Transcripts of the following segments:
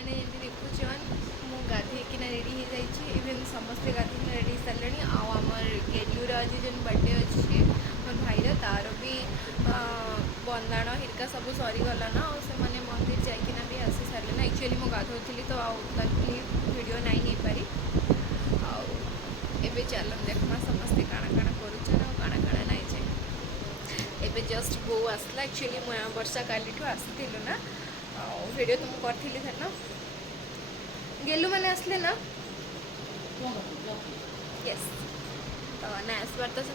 मैंने जमी देखुन मु गाधेकिना रेडी हो जाइए इवेन समस्ते गाधेकिना रेडी हो सारे आमर गेलूर आज जो बर्थडे अच्छे मोर भाईर तार भी बंदाण हिरका सब सरीगला ना और से मंदिर जाइना भी आसी सारे ना एक्चुअली मु गाधोली तो आगे वीडियो नाई नहीं पारी आवे चलन देखमा समस्ते काଣା काଣା करुचन और काଣା काଣା नाई जाए एबे जस्ट बो आसला एक्चुअली मु वर्षा काली आसी ना वीडियो तुम करी थे ना गेलु मैंने आसले ना यस तो ना आसबार तो से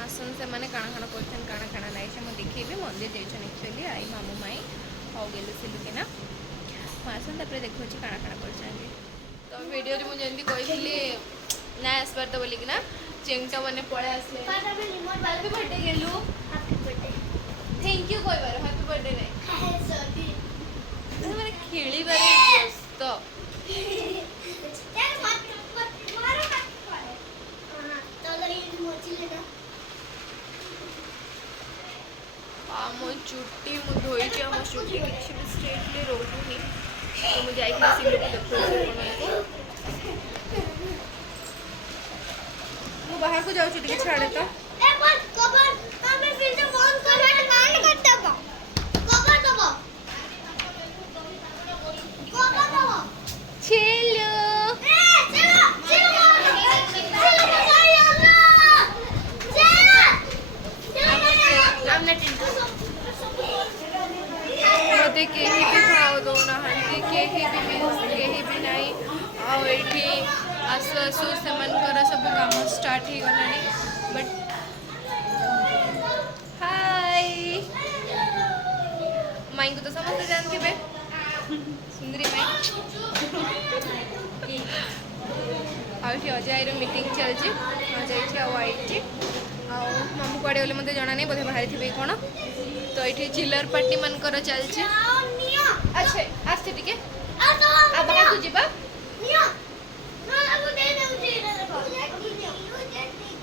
आसन से काଣା काଣା कर काଣା काଣା नाई से मुझे देखेबी मंदिर जाइछन एक्चुअली आई मामू माई और गेलु सिलु के ना आसन तापर देखो काଣା काଣା कर तो वीडियो रे मुझे जल्दी कही ना आसबार तो बोलिक ना चेंगटा मैंने पड़े आसले हैप्पी बर्थडे गेलु थैंक यू कोई बार हैप्पी बर्थडे नहीं मैंने खेली बारे व्यस्त मो चुट्टी मु धोई मो चुट्टी किसी भी स्ट्रेटली रोनी तो मुझे जाइए देखो मु बाहर को जाऊँ टे छाड़े तो मत कहीं भी खाओ दो ना कहीं भी नहीं आठी आसु आसु से सब काम स्टार्ट हो गला बट हाय माई को तो समझते जानते बे सुंदरी माई आठी अजय मीटिंग चलती अजय आई मामू कड़े गले मत जना नहीं बोधे बाहर थे कौन तो ये चिल्लर पार्टी मनकर चलती अच्छा आस्ते टिके बाहर को जीवा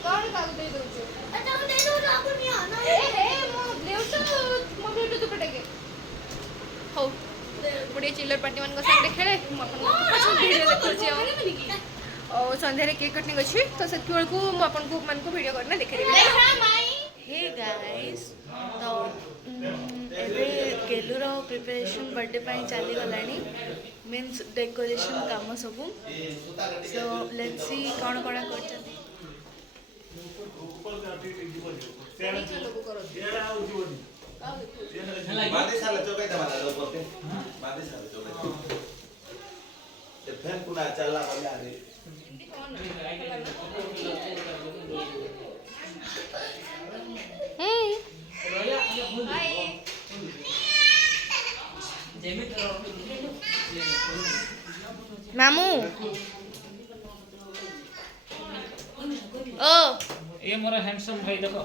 कौन कागज दे दउछु अच्छा दे दउ आपु निया ना ए मो ब्लेउटो दुपट्टा के हो बड़े चिल्लर पार्टी मन को संगे खेले म अपन पछ वीडियो देखछि और संध्या रे केक कटिंग अछि तो सेति बेल को म अपन को मन को वीडियो करना देखे हे गाइस तो एबे गेलुर प्रिपरेशन बर्थडे पाई चली गलानी मीन्स डेकोरेशन काम सब सो लेट्स सी कौन कौन कर मामू ओ ये मोर हैंडसम भाई देखो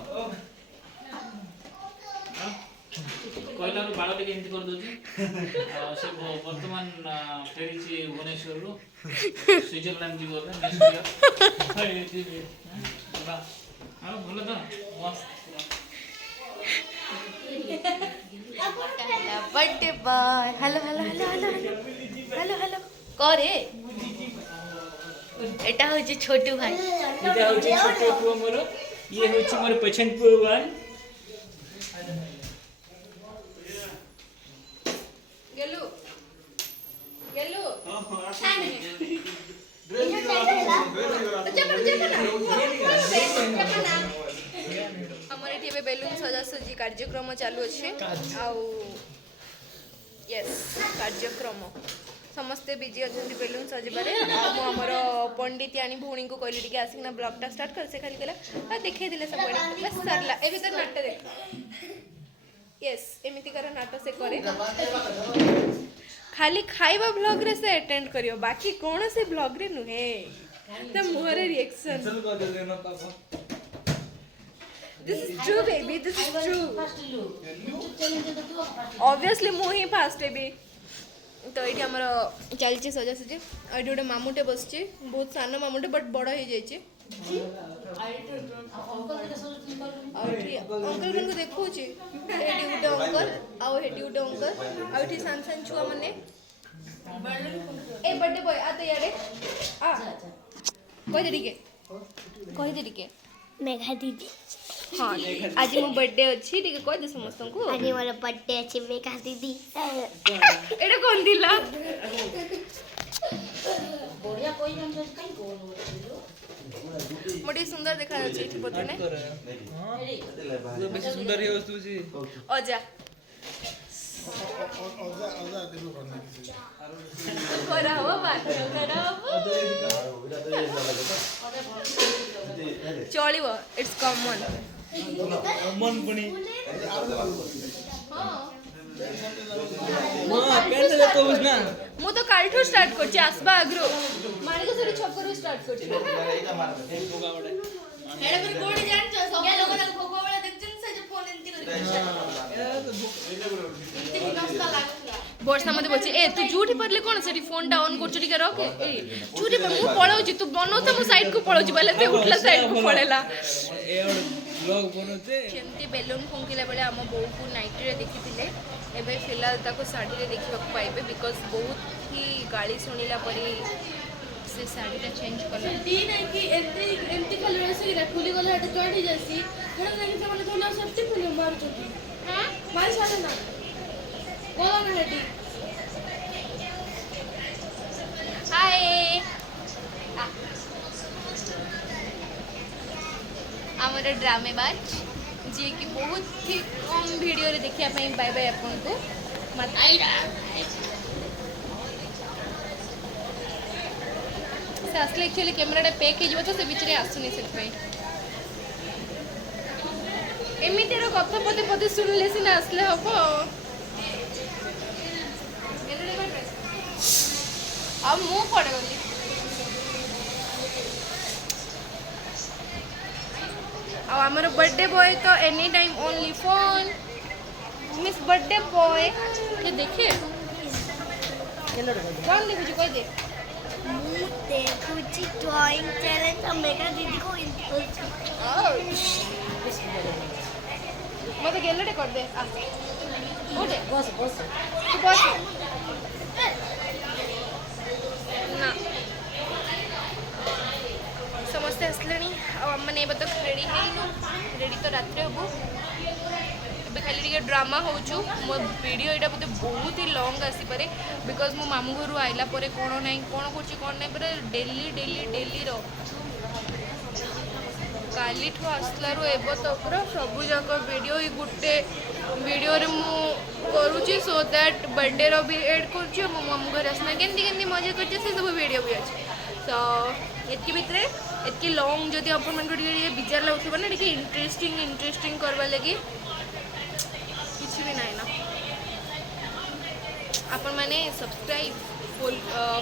कोइला रो बाळ लेके एंती कर दोजी से वर्तमान फेरी छी भुवनेश्वर रो स्विट्जरलैंड जीवो नेक्स्ट ईयर हाय जी हां बोलो तो मस्त birthday boy hello hello hello hello hello hello करे एटा हो जी छोटू भाई एटा हो जी छोटू पुओ मोर ये हो छी मोर पछन पुओ वन गेलु गेलु हमर एठी बेलून सजासजी कार्यक्रम चालू अछि आउ यस कार्यक्रम समस्ते बिजी अच्छा बेलून सजबारे आमर पंडित यानी भौणी को कहली टी आसिकना ब्लॉगटा स्टार्ट कर से खाली कहला देखे दिले सब बस सरला ए भीतर नाटक देख यस एमिति कर नाटक से करे खाली खाइबा ब्लॉग रे से अटेंड करियो बाकी कौन से ब्लॉग रे नुहे त मोहर reaction this is true baby this is true obviously मु ही फास्ट बेबी तो ये आमर चलती सजासजी ये गोटे मामुटे बस बहुत सान मामुटे बट बड़ हो जाए अंकल को देखो गोटे अंकल आउटी गोटे अंकल आउटी सान सान छुआ मैंने ए बर्थडे बॉय आ तो यारे आ कहि दे के मेघा दीदी हाँ आज मो बर्थडे अच्छी टिके कहि दे समस्त को आज मोर बर्थडे अछि मेघा दीदी एटा कोन दिला बढ़िया कोई हम कहीं बोल मोटे सुंदर देखा जाচ্ছে এটি বটনে हां बेसी सुंदर है वस्तु जी अजा करा हो बात करा हो चलिबो इट्स कॉमन मन पनि हां हां पेन ले तो बुझना मु तो कालठू स्टार्ट करछि आसबा अग्रो मानिक सरी छकरू स्टार्ट करछि एडा पर कोड जान छ सब लोग ना भोगो वाला देखछन से जो फोन एंटी कर वर्षा मते बोलछि ए तू झूठी परले कोन सेठी फोन टा ऑन करछु टिके रख ए झूठी पर मु पळौछि तू बनो त मु साइड को पळौछि बले ते उठला साइड को पळेला ए ब्लॉग बनोते केमती बेलून फुंकिला बेले हम बहू को नाइट रे देखिथिले एबे फिलहाल ताको साड़ी रे देखिबा पाइबे बिकॉज़ बहुत ही गाली सुनिला परी से साड़ी टा चेंज करला दी नहीं कि एमती खाली वैसे ही खुली गला हट जॉइंट ही जैसी खड़ा नहीं से माने थोड़ा सेफ्टी फिल्म मार चुकी हां मार साथे ना बोला ना हटी हाय आमर ड्रामेबाज जी की बहुत ही कम वीडियो रे देखिया पई बाय बाय अपन को मत आईरा से असले एक्चुअली कैमराटा पैक हो तो से बिचरे आसुनी से एमितिर कथा पदे पदे सुनले सिना असले हबो अब मु पड़े गली अब हमारा बर्थडे बॉय तो any time only phone miss birthday boy के देखे कौन देखो कोई दे देखुची ड्राइंग चैलेंज हम मेघा दीदी को मत गेलटे कर दे आ ओटे बस बस तू बस ना समस्ते आसले मैंने बत रेडी है रेडी तो रात हबू ए खाली टे ड्रामा हो मो वीडियो यहाँ बोलते बहुत ही लंग आसपे बिकज मो मामू घर आइला कौन ना कौन कौन ना पूरा डेली डेली डेली काली आसलू एब तो पूरा सबू जाक वीडियो ही गोटे वीडियो रे मु करुँची सो दैट बर्थडे रो भी एड कर मो मामू घर आसना केमती मजा कर सब वीडियो भी अच्छे तो एतकी भितर एतकी लंग जदि अपन विजार लगुव ना टे इंटरेस्टिंग इंटरेस्टिंग करवा लगी किसी भी नहीं ना आपण मैंने सब्सक्राइब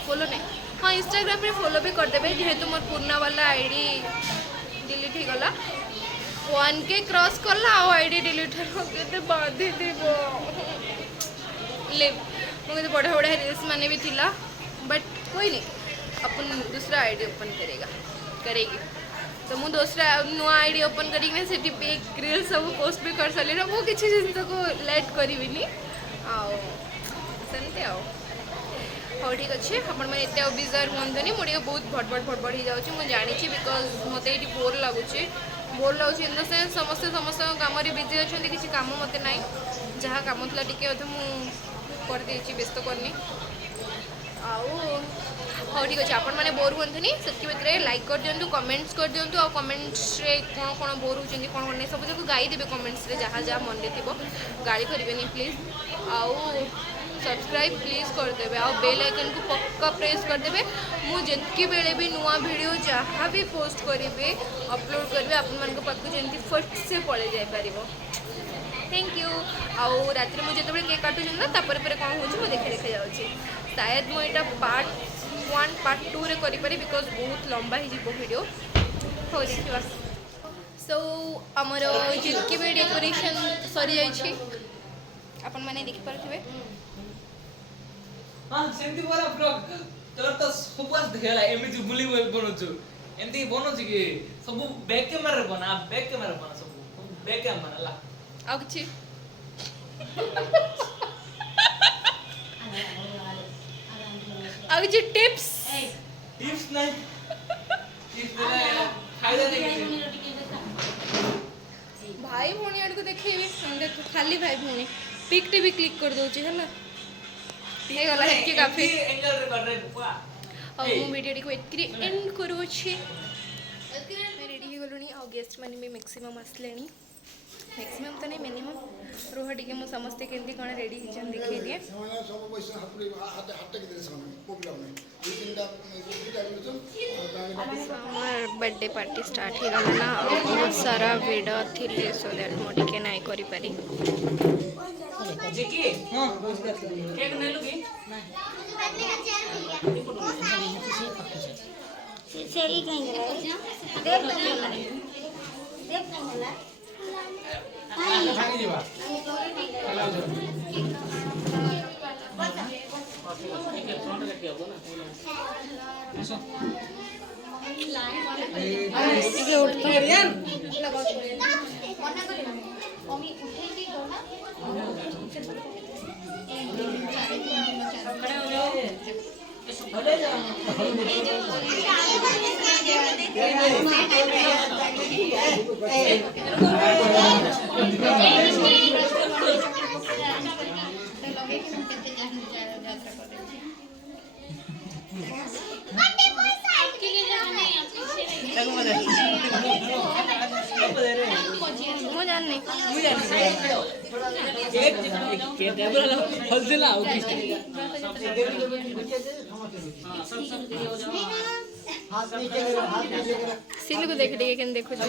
फॉलो नहीं हाँ इंस्टाग्राम रे फॉलो भी करदेवे जेहेतु मोर पुराना वाला आईडी डिलीट हो गला 1K क्रॉस करला आ आईडी डिलीट होके बाधी दीबो लिव मुझे बढ़िया बढ़िया रील्स माने भी थिला बट कोई नहीं अपन दूसरा आईडी ओपन करेगी तो मुझे दूसरा नुआ आईडी ओपन करी से रील सब पोस्ट भी कर सारे वो किसी जिन को लेट करी सेमती हाँ ठीक अच्छे आपण मैंने एत बिजार हमें मुझे बहुत भटभट भटभट हो जाऊँगी मुझे जानी बिकज मत ये बोर लगुच इन द सेन्स समस्ते समस्त कम बिजी अच्छा किसी कम मत ना जहाँ कम था टी मुझे व्यस्त करनी हाँ ठीक अच्छे आपण मैंने बोर हूँ से भितर लाइक कर दिंतु कमेंट्स कर दिंतु आ कमेंट्स रे कौन कौन बोर होती कौन कौन सब जगह गाई देवे कमेंट्स रे जहाँ जहाँ मन थी गाड़ी करेंगे प्लीज आउ सब्सक्राइब प्लीज करदे आ बेल आइकन को पक्का प्रेस करदे मुझे बेले भी नुआ वीडियो जहाँ भी पोस्ट करी अपलोड करी आपण पाक जमी फट से पड़े जापर थैंक यू आउ रात मुझे जो केक काटुची ना तापर कौन हो देखे देखे जाऊँगी शायद मुझे पार्ट 1 पार्ट 2 रे करी पारी बिकॉज बहुत लंबा ही जीवो वीडियो हो देखिबा सो हमर जितकी भी डेकोरेशन सरी जाइछि अपन माने देखि परथिबे हां सेमती बोला ब्लॉग तोर तो सुपास देखेला एमिति बुली बनोछु एमती बनोछि कि सब बैक कैमरा रे बना सब बैक कैमरा ला आ किछि ଆଉ କିଛି ଟିପ୍ସ टिप्स नहीं टिप्स देना फायदा नहीं भाई भौणी आड़ को देखिए देखो खाली भाई भौणी पिक टे भी क्लिक कर दउची है ना हे गला हेतके काफी एंगल रे कर रे बुआ अब मु वीडियो को एतकरी एंड करू छी मैं रेडी ही गलुनी आ गेस्ट माने भी मैक्सिमम आसलेनी मैक्सिमम तो नहीं मिनिमम रोह टिके मु समस्त केंदी कोन रेडी हिचन देखै दिए सब पैसा हाथ के दे समय प्रॉब्लम नहीं ये तीनटा हमार बर्थडे पार्टी स्टार्ट ही गला ना बहुत सारा वीडियो थिले सो दैट मो टिके नाइ करि पारी जे की हां केक नेलु की से ही कहीं देख होला भागी जीवा मो जान नहीं केक टेबल हलदिला हो की सिल को देख डी केन देखो जी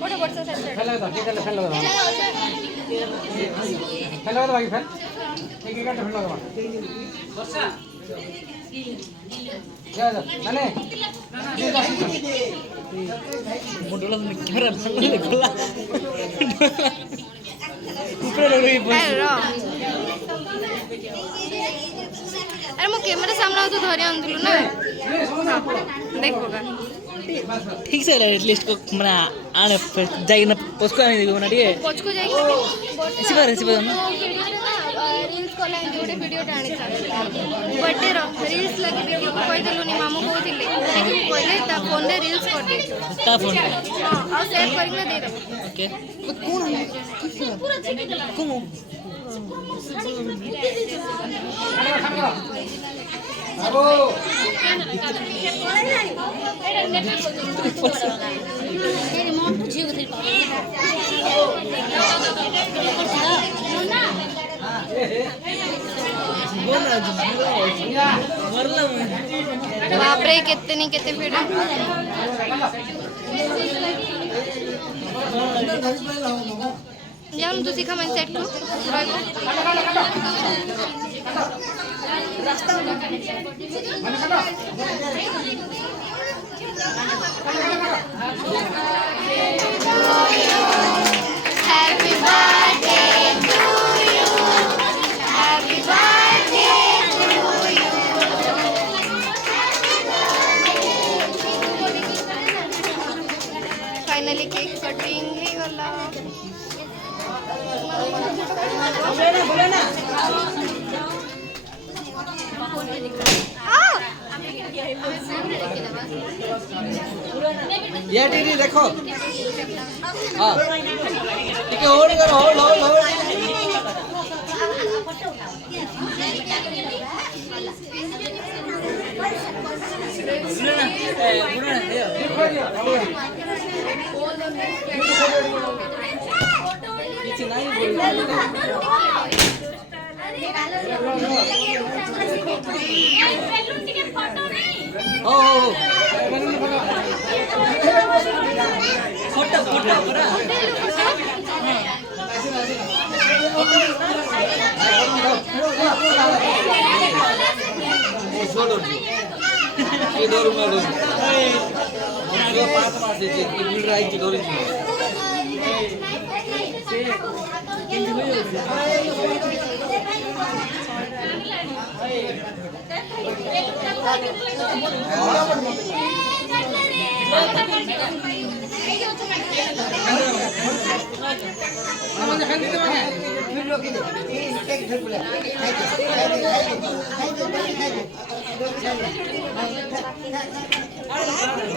बड़े बड़े से फैला दो के फैला दो फैला दो भाई फैल एक एक फैला दो वर्षा जा जा नाने मुंडला में कैमरा ले खोला ऊपर रही अरे मो कैमरा सामने तो धरे आंदलु ना देखो का ठीक से एटलीस्ट को मना आने जाई ना पोस्को आने देखो ना ठीक पछ को जाई ऐसी बात ना रील्स कोला जोडे वीडियो टाणी बर्थडे रो रील्स लगे वीडियो को कोइ देलु नि मामू कहथिले लेकिन कोइले ता फोन रे रील्स कर दे ता फोन हां और सेव करके दे दो ओके पूरा चिकन देला कौन बाबू तेरे मौन तो जीव दे बाप रे कितने केते वीडियो जाम तू सिखा मैं सेट को happy birthday to you happy birthday to you finally cake cutting हे गला बोले ना ये टीवी देखो हां ठीक है होल्ड करो होल्ड पीछे नहीं फोटो फोटो पूरा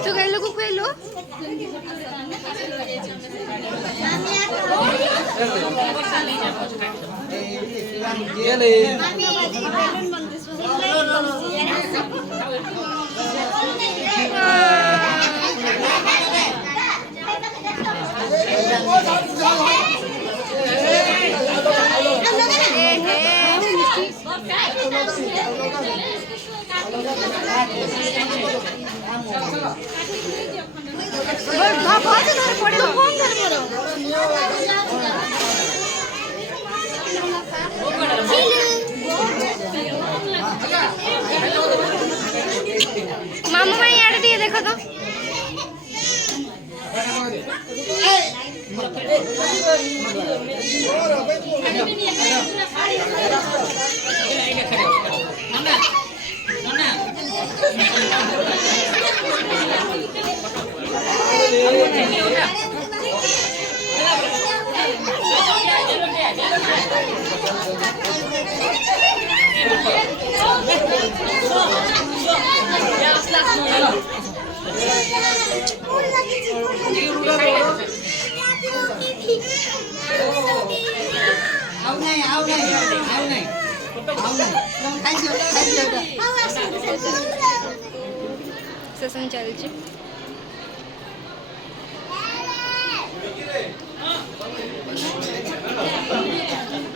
ତୁ ଖାଇଲୁ କୁ ଖାଇଲୁ मामू मैं यार दिए देखो तो सेशन चलছে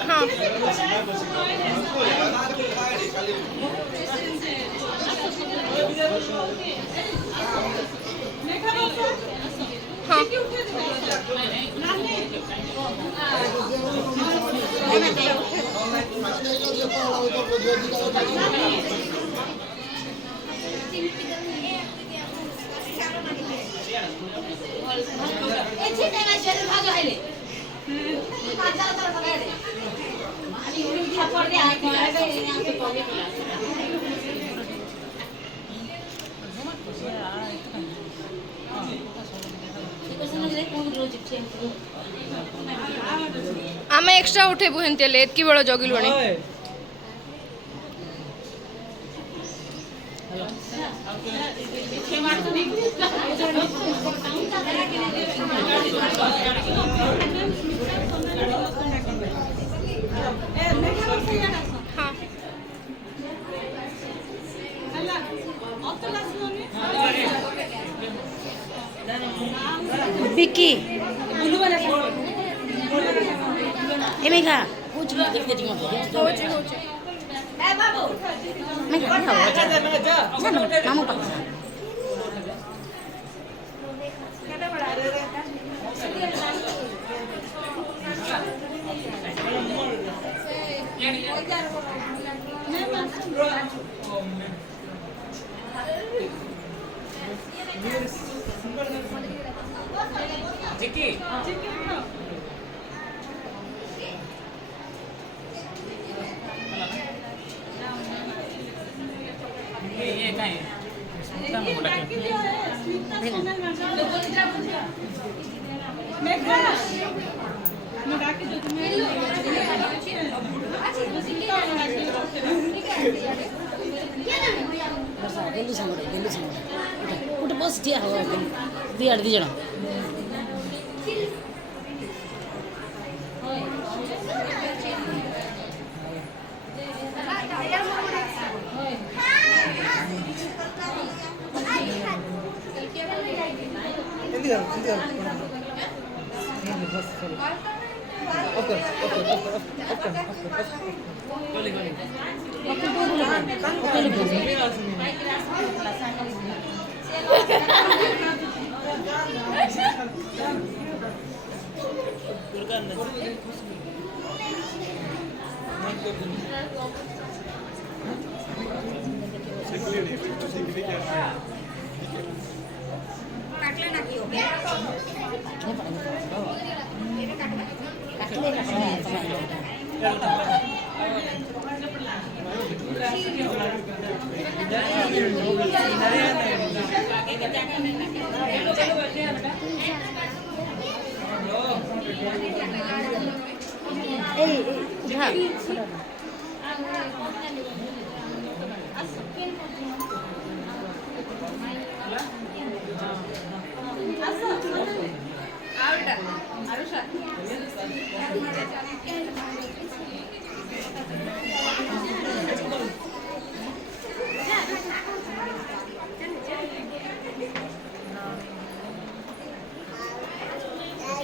हाँ आमे एक्स्ट्रा उठेबु हेनते ले एतकी बड़ जगिलुणी हाँ बिक्की एमेगा कुछ भी देखते जी मत ए बाबू मैं जा मामू पास चिक्की ये काहे स्मिता में बोला गेलु संग उठ बस दिया हो दी आड़ दी जना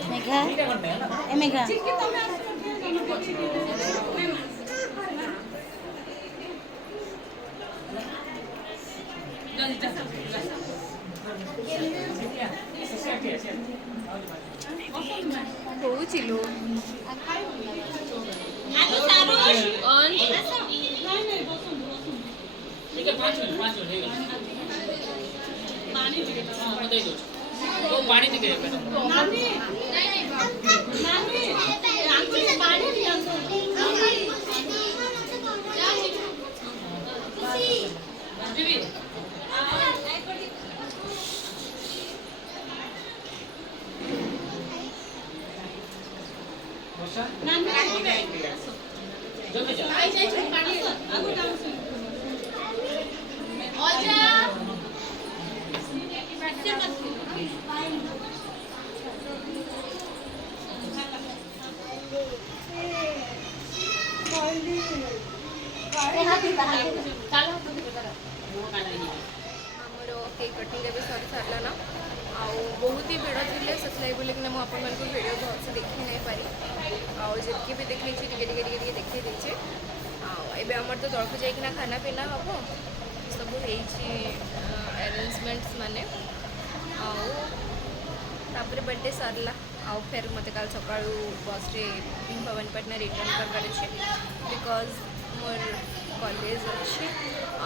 मेघा ए मेघा କହୁଚିଲୁ ठीक है 5 मिनट हो गया पानी ठीक है हां मैं दे दूं तो पानी ठीक है मैडम नानी नानी नानी पानी लिया वर्षा नानी जल्दी जा आई जाई पानी आगो काम से आजा ଆମର କେକ୍ କଟିଂ ଏବେ ସରି ସାରିଲା ନା ଆଉ ବହୁତ ହି ଭିଡ଼ ଥିଲେ ସେଥିଲାଗି ବୋଲିକିନା ମୁଁ ଆପଣମାନଙ୍କୁ ଭିଡ଼ିଓ ଭଲସେ ଦେଖେଇ ନାଇଁ ପାରି ଆଉ ଯେତିକି ବି ଦେଖେଇଛି ଟିକେ ଦେଖେଇ ଦେଇଛି ଆଉ ଏବେ ଆମର ତ ତଳକୁ ଯାଇକିନା ଖାନା ପିନା ହେବ ସବୁ ହେଇଛି ଆରେଞ୍ଜମେଣ୍ଟସ୍ ମାନେ ଆଉ ତାପରେ ବର୍ଥଡେ ସରିଲା ଆଉ ଫେର୍ ମୋତେ କାଲି ସକାଳୁ ବସ୍ରେ ଭବାନୀପାଟଣା ରିଟର୍ନ କରିବାର ଅଛି ବିକଜ୍ ମୋର କଲେଜ ଅଛି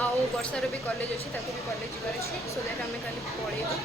ଆଉ ବର୍ଷାର ବି କଲେଜ ଅଛି ତାକୁ ବି କଲେଜ ଯିବାର ଅଛି ସୋ ଦ୍ୟାଟ୍ ଆମେ କାଲି ପଳେଇବୁ